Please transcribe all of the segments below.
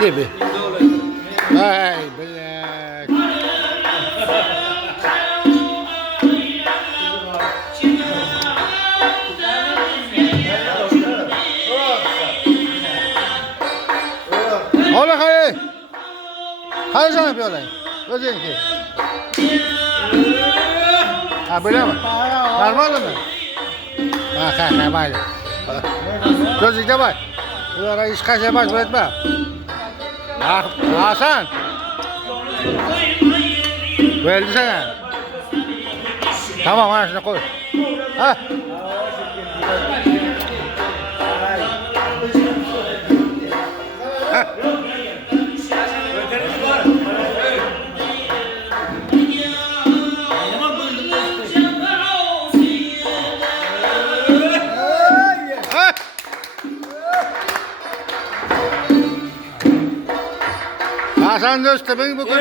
Gibi. Ay bilek. Ola hayır. Hayır sana yapıyorlar. Özellikle. Ha böyle mi? Normal mı? Ha böyle. Gözlükte bak. Bunlara hiç kaçaya baş bırakma. Hasan. Verdi sana. Tamam ha şuna koy. Ha. Ha. Hasan dostumun bugün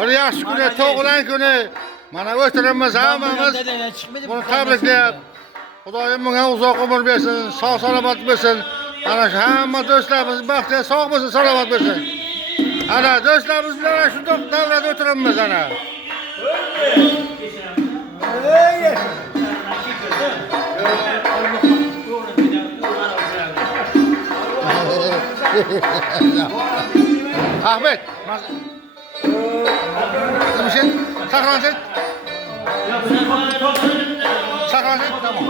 bir yaş günü, toğulan günü. Bana gösteremez hamamız. Bunu tebrikleyip. Kudayım bana uzak ömür versin, sağ salamat versin. Ana şu hamma dostlarımız bahtiyar sağ olsun, salamat versin. Ana dostlarımız bilen şu davrada oturamaz ana. Ahmet, bir şey, saklansın. Saklansın, tamam.